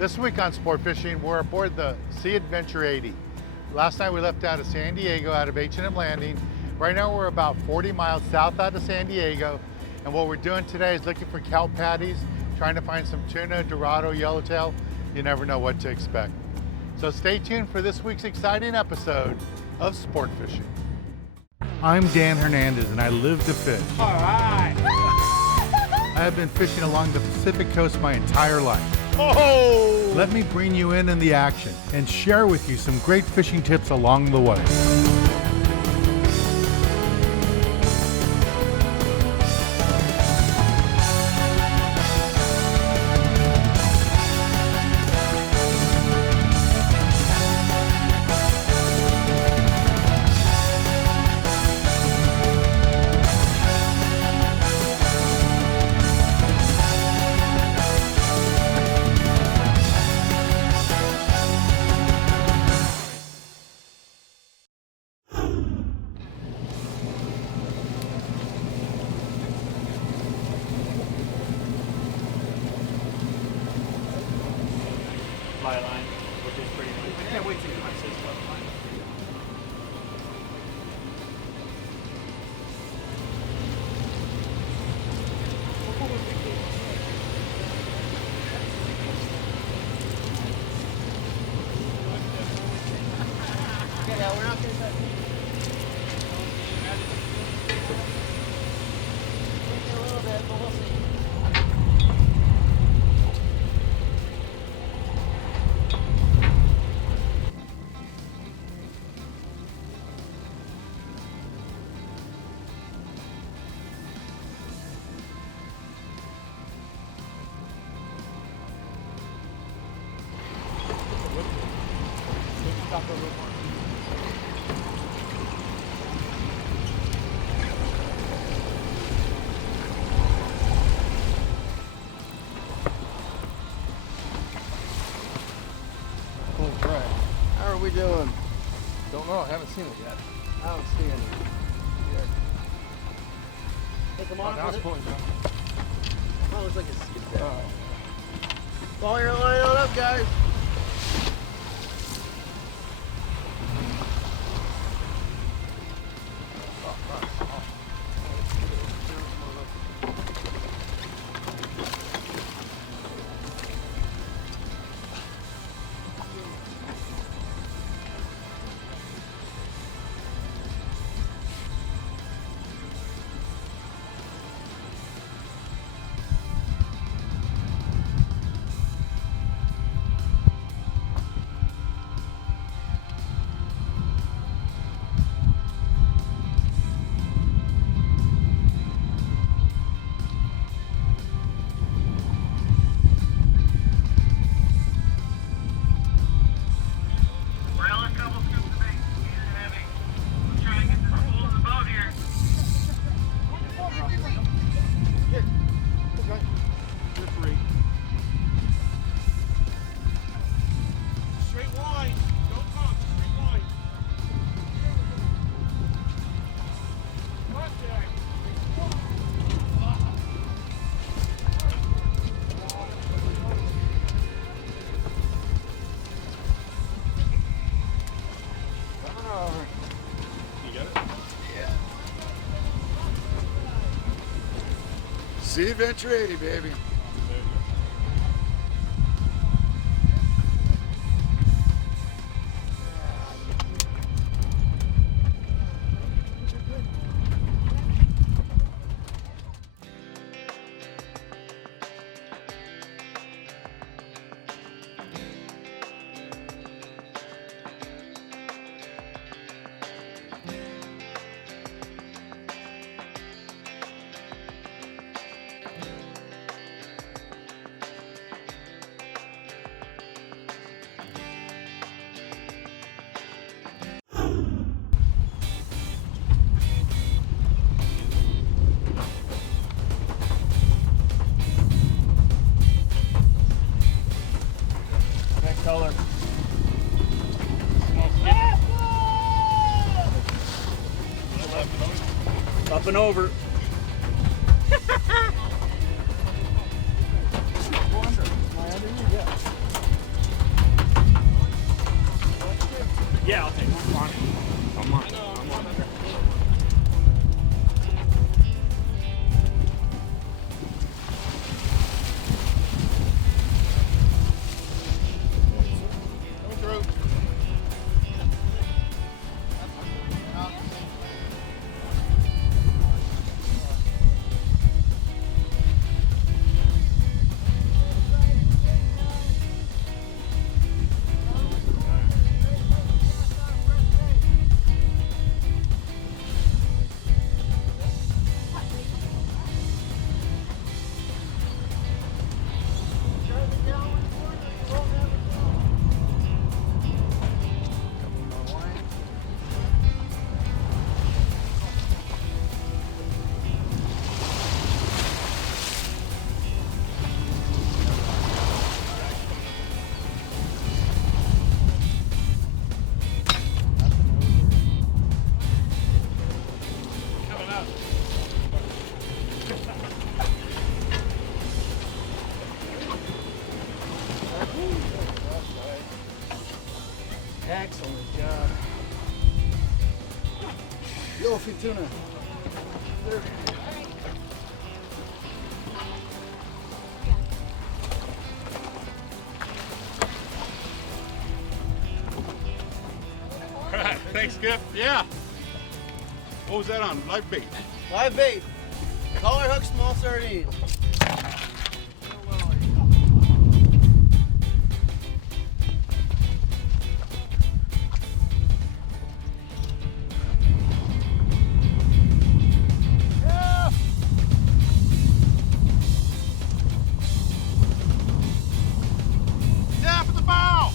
This week on Sport Fishing, we're aboard the Sea Adventure 80. Last night we left out of San Diego, out of H&M Landing. Right now we're about 40 miles south out of San Diego, and what we're doing today is looking for kelp patties, trying to find some tuna, dorado, yellowtail. You never know what to expect. So stay tuned for this week's exciting episode of Sport Fishing. I'm Dan Hernandez and I live to fish. All right. I have been fishing along the Pacific coast my entire life. Oh! Let me bring you in the action and share with you some great fishing tips along the way. Line, which is pretty nice. I can't wait to get my system up. Yeah, we're not going to a little bit, but we'll see. Stop a little more. Cool track. How are we doing? Don't know. I haven't seen it yet. Outstanding. Good. Hey, come on. Now it's pulling down. Oh, looks like a skip there. Ball your line on up, guys. Sea Adventure 80, baby. Color. Up and over. Excellent job. Yellowfin tuna. There. All right, thanks, Skip. Yeah. What was that on? Live bait. Live bait. Collar hook, small sardine. Yeah, for the bow.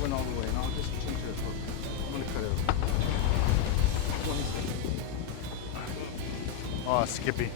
Went all the way, and I'll just change it hook. I'm gonna cut it over. Oh, Skippy.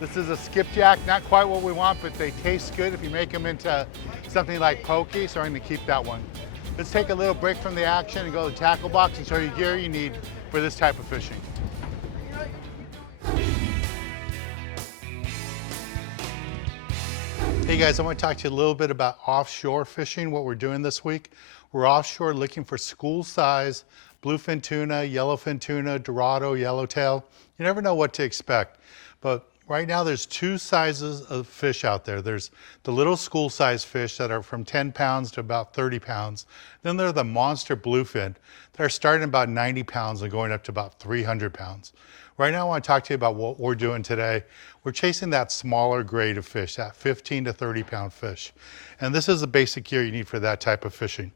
This is a skipjack, not quite what we want, but they taste good if you make them into something like poke, so I'm gonna keep that one. Let's take a little break from the action and go to the tackle box and show you gear you need for this type of fishing. Hey guys, I want to talk to you a little bit about offshore fishing, what we're doing this week. We're offshore looking for school size bluefin tuna, yellowfin tuna, dorado, yellowtail. You never know what to expect, but right now there's two sizes of fish out there. There's the little school size fish that are from 10 pounds to about 30 pounds. Then there are the monster bluefin that are starting about 90 pounds and going up to about 300 pounds. Right now I want to talk to you about what we're doing today. We're chasing that smaller grade of fish, that 15 to 30 pound fish. And this is the basic gear you need for that type of fishing.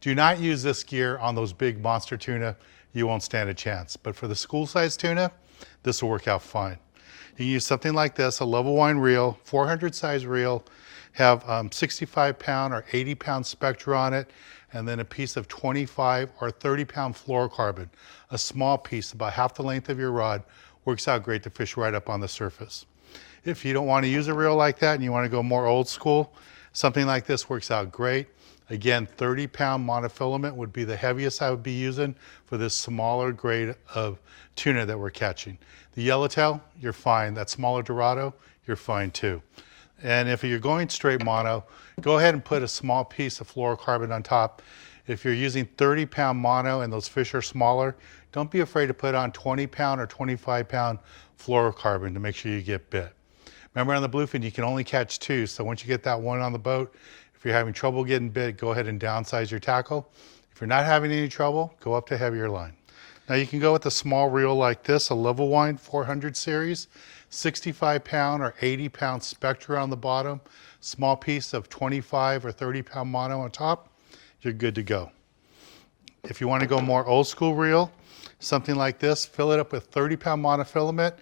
Do not use this gear on those big monster tuna. You won't stand a chance. But for the school size tuna, this will work out fine. You can use something like this, a level wine reel, 400 size reel, have 65 pound or 80 pound spectra on it, and then a piece of 25 or 30 pound fluorocarbon. A small piece, about half the length of your rod, works out great to fish right up on the surface. If you don't want to use a reel like that and you want to go more old school, something like this works out great. Again, 30 pound monofilament would be the heaviest I would be using for this smaller grade of tuna that we're catching. The yellowtail, you're fine. That smaller dorado, you're fine too. And if you're going straight mono, go ahead and put a small piece of fluorocarbon on top. If you're using 30 pound mono and those fish are smaller, don't be afraid to put on 20 pound or 25 pound fluorocarbon to make sure you get bit. Remember on the bluefin, you can only catch two. So once you get that one on the boat, if you're having trouble getting bit, go ahead and downsize your tackle. If you're not having any trouble, go up to heavier line. Now you can go with a small reel like this, a level wine 400 series, 65 pound or 80 pound spectra on the bottom, small piece of 25 or 30 pound mono on top, you're good to go. If you want to go more old school reel, something like this, fill it up with 30 pound monofilament,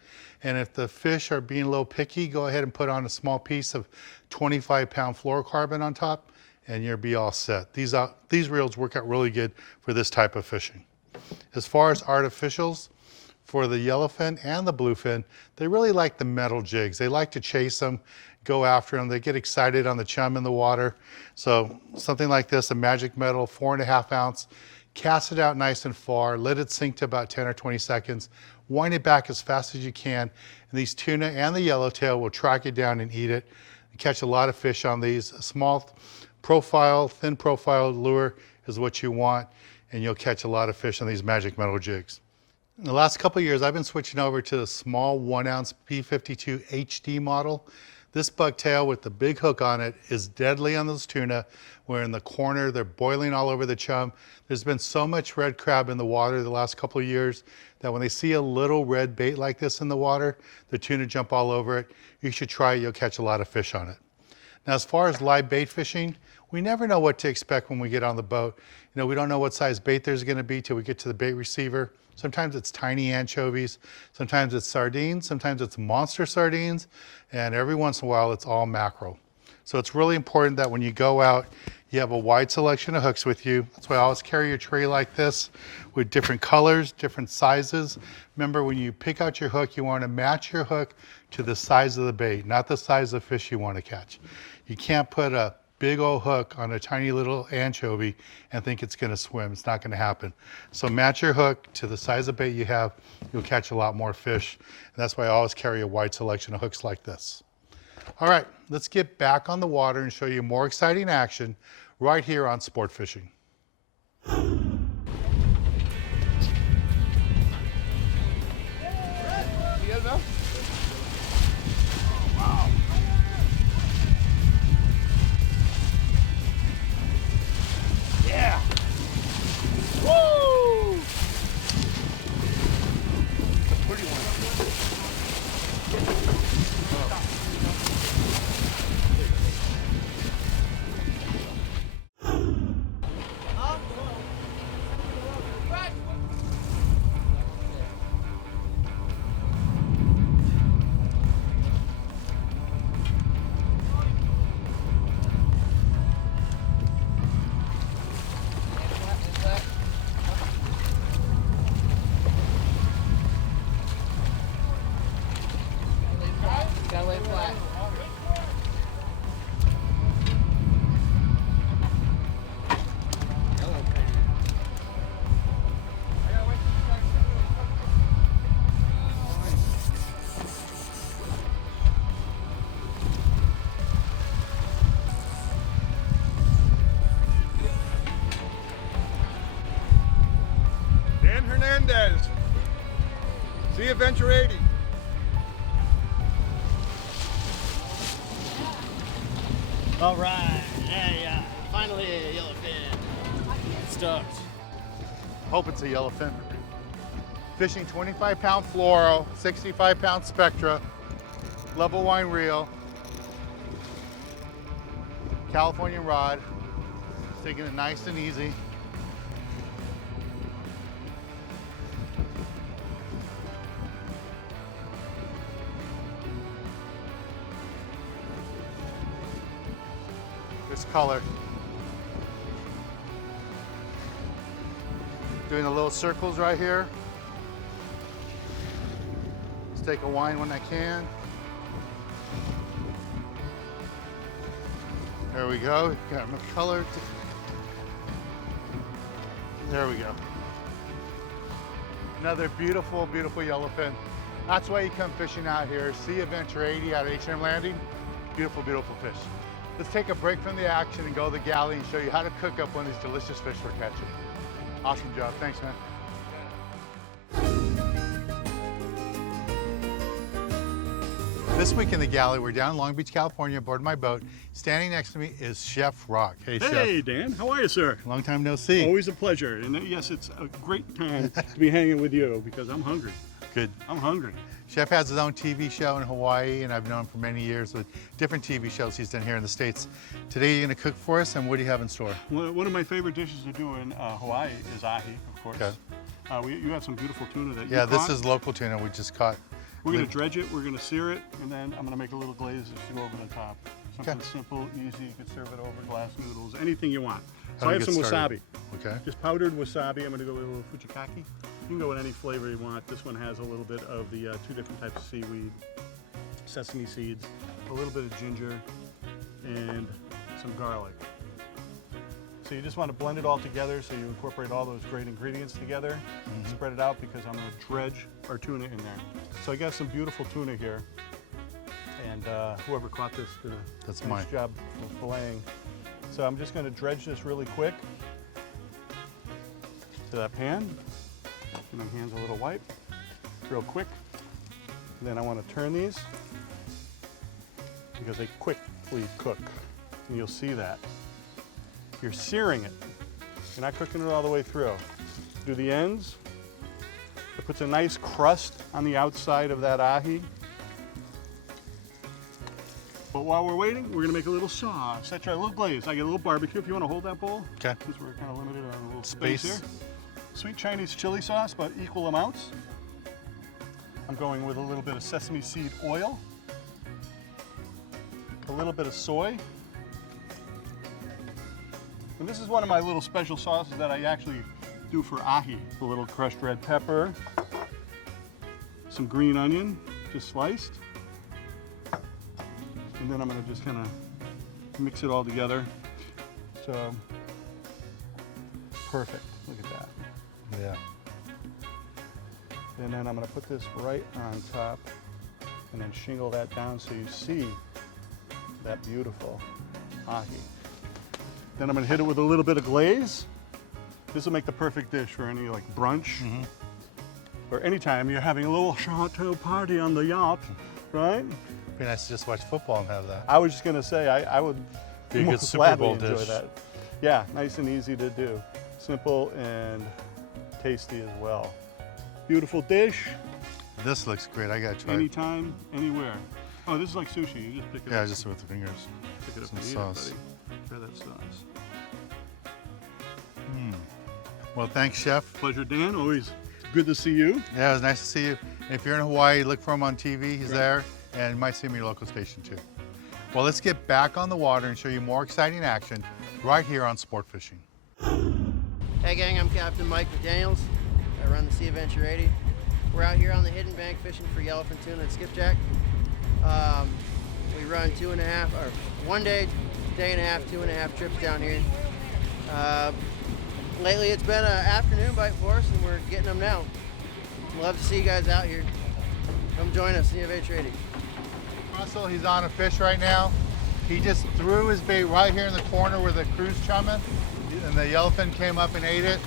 and if the fish are being a little picky, go ahead and put on a small piece of 25 pound fluorocarbon on top, and you'll be all set. These reels work out really good for this type of fishing. As far as artificials, for the yellowfin and the bluefin, they really like the metal jigs. They like to chase them, go after them. They get excited on the chum in the water. So something like this, a magic metal, 4.5 ounce, cast it out nice and far, let it sink to about 10 or 20 seconds, wind it back as fast as you can, and these tuna and the yellowtail will track it down and eat it. You catch a lot of fish on these. A small profile, thin profile lure is what you want, and you'll catch a lot of fish on these magic metal jigs. In the last couple of years, I've been switching over to the small 1 ounce P52 HD model. This bucktail with the big hook on it is deadly on those tuna. We're in the corner, they're boiling all over the chum. There's been so much red crab in the water the last couple of years that when they see a little red bait like this in the water, the tuna jump all over it. You should try it, you'll catch a lot of fish on it. Now, as far as live bait fishing, we never know what to expect when we get on the boat. You know, we don't know what size bait there's gonna be till we get to the bait receiver. Sometimes it's tiny anchovies, sometimes it's sardines, sometimes it's monster sardines, and every once in a while it's all mackerel. So it's really important that when you go out, you have a wide selection of hooks with you. That's why I always carry your tray like this with different colors, different sizes. Remember, when you pick out your hook, you want to match your hook to the size of the bait, not the size of fish you want to catch. You can't put a big old hook on a tiny little anchovy and think it's going to swim. It's not going to happen. So match your hook to the size of bait you have. You'll catch a lot more fish. And that's why I always carry a wide selection of hooks like this. All right, let's get back on the water and show you more exciting action right here on Sport Fishing. Yeah. Woo! Pretty one. Gotta lay flat. Dan Hernandez. See Adventure 80. All right. Yeah. Finally a yellowfin. Stoked. Hope it's a yellowfin. Fishing 25-pound fluoro, 65-pound spectra, level wine reel, California rod, taking it nice and easy. This color. Doing the little circles right here. Let's take a wine when I can. There we go. Got enough color. There we go. Another beautiful, beautiful yellowfin. That's why you come fishing out here. See Adventure 80 out of H&M Landing. Beautiful, beautiful fish. Let's take a break from the action and go to the galley and show you how to cook up one of these delicious fish we're catching. Awesome job. Thanks, man. This week in the galley, we're down in Long Beach, California, aboard my boat. Standing next to me is Chef Rock. Hey, Chef. Hey, Dan. How are you, sir? Long time no see. Always a pleasure. And yes, it's a great time to be hanging with you because I'm hungry. Good. I'm hungry. Chef has his own TV show in Hawaii, and I've known him for many years with different TV shows he's done here in the States. Today you're going to cook for us, and what do you have in store? One of my favorite dishes to do in Hawaii is ahi, of course. Okay. You have some beautiful tuna that you Yeah, this caught. is local tuna we just caught. We're going to dredge it, we're going to sear it, and then I'm going to make a little glaze to go over the top. Something simple, easy. You can serve it over glass noodles, anything you want. So I have some wasabi. Okay. Just powdered wasabi. I'm going to go with a little fujikake. You can go with any flavor you want. This one has a little bit of the two different types of seaweed, sesame seeds, a little bit of ginger, and some garlic. So you just want to blend it all together so you incorporate all those great ingredients together. Spread it out because I'm going to dredge our tuna in there. So I got some beautiful tuna here. And whoever caught this did a nice job of filleting. So I'm just going to dredge this really quick to that pan. Give my hands a little wipe, real quick. And then I want to turn these because they quickly cook. And you'll see that. You're searing it. You're not cooking it all the way through. Do the ends. It puts a nice crust on the outside of that ahi. But while we're waiting, we're gonna make a little sauce. That's right, a little glaze. I get a little barbecue. If you want to hold that bowl, Okay. since we're kind of limited on a little space Space. here. Sweet Chinese chili sauce, about equal amounts. I'm going with a little bit of sesame seed oil, a little bit of soy. And this is one of my little special sauces that I actually do for ahi. A little crushed red pepper, some green onion, just sliced. And then I'm gonna just kind of mix it all together. So, perfect, look at that. Yeah. And then I'm gonna put this right on top and then shingle that down so you see that beautiful ahi. Then I'm gonna hit it with a little bit of glaze. This will make the perfect dish for any like brunch or anytime you're having a little chateau party on the yacht, right? Be nice to just watch football and have that. I was just gonna say, I would Be a good most Super Bowl gladly enjoy dish. that. Yeah, nice and easy to do. Simple and tasty as well. Beautiful dish, This looks great. I gotta try it. anytime, anywhere. Oh, this is like sushi. You just pick it Yeah, up. just with the fingers. Pick it up some and eat sauce. it, buddy. Try that sauce. Well, thanks, Chef. Pleasure, Dan. Always good to see you. Yeah, it was nice to see you. If you're in Hawaii, look for him on TV. He's there, and you might see him at your local station too. Well, let's get back on the water and show you more exciting action right here on Sport Fishing. Hey gang, I'm Captain Mike McDaniels. I run the Sea Adventure 80. We're out here on the hidden bank fishing for yellowfin tuna and skipjack. We run 1 day, day and a half, 2.5 trips down here. Lately it's been an afternoon bite for us and we're getting them now. Love to see you guys out here. Come join us, Sea Adventure 80. Russell, he's on a fish right now. He just threw his bait right here in the corner where the crew's chumming, and the yellowfin came up and ate it.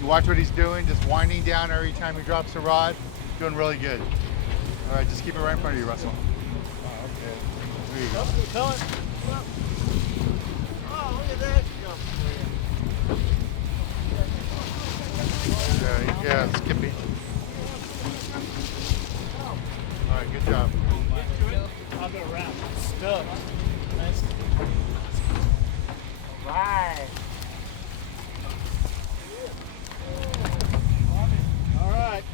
You watch what he's doing, just winding down every time he drops a rod. Doing really good. All right, just keep it right in front of you, Russell. There you go. Oh, look at that. Yeah, Skippy. All right, good job. I'll go around. Stuck. Nice. Right. All right.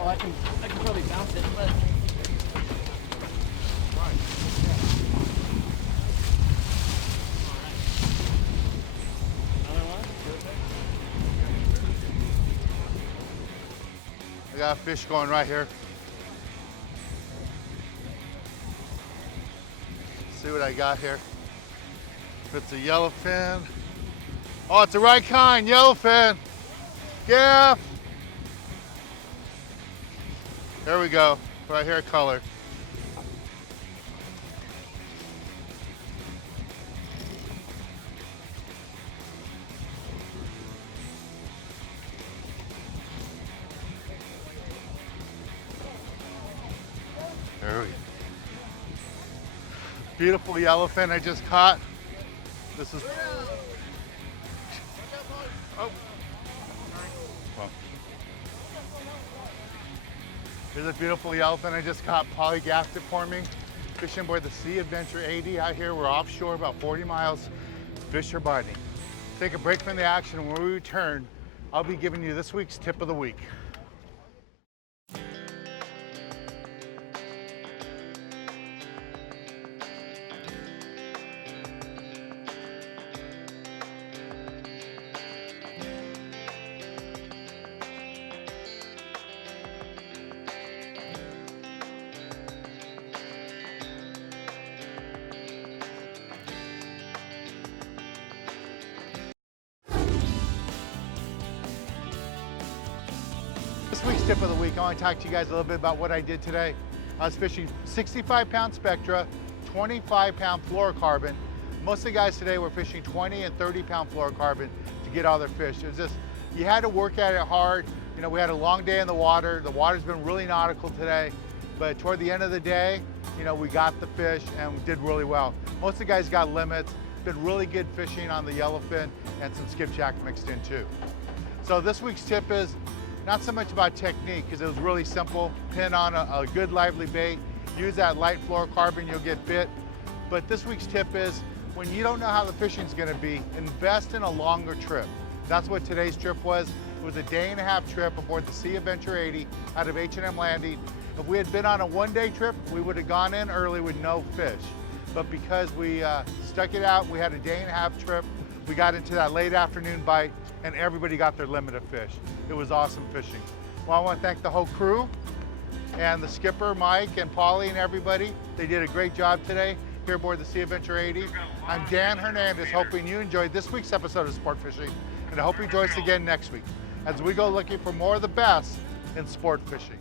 Oh, I can probably bounce it, but another one. I got a fish going right here. See what I got here. If it's a yellowfin. Oh, it's the right kind, yellowfin. Yeah. There we go, right here, color. There we go. Beautiful yellowfin I just caught. This is. Oh. Well. Here's a beautiful yellowfin I just caught, polygapped it for me. Fishing aboard the Sea Adventure 80 out here. We're offshore about 40 miles. Fish are biting. Take a break from the action, and when we return, I'll be giving you this week's tip of the week. This week's tip of the week, I want to talk to you guys a little bit about what I did today. I was fishing 65-pound spectra, 25-pound fluorocarbon. Most of the guys today were fishing 20 and 30-pound fluorocarbon to get all their fish. It was just, You had to work at it hard. You know, we had a long day in the water. The water's been really nautical today, but toward the end of the day, you know, we got the fish and we did really well. Most of the guys got limits. Been really good fishing on the yellowfin and some skipjack mixed in too. So this week's tip is not so much about technique, because it was really simple. Pin on a good lively bait, use that light fluorocarbon, you'll get bit. But this week's tip is, when you don't know how the fishing's gonna be, invest in a longer trip. That's what today's trip was. It was a day-and-a-half trip aboard the Sea Adventure 80 out of H&M Landing. If we had been on a one-day trip, we would have gone in early with no fish. But because we stuck it out, we had a day-and-a-half trip, we got into that late afternoon bite, and everybody got their limit of fish. It was awesome fishing. Well, I want to thank the whole crew and the skipper, Mike, and Polly, and everybody. They did a great job today here aboard the Sea Adventure 80. I'm Dan Hernandez, hoping you enjoyed this week's episode of Sport Fishing, and I hope you join us again next week as we go looking for more of the best in sport fishing.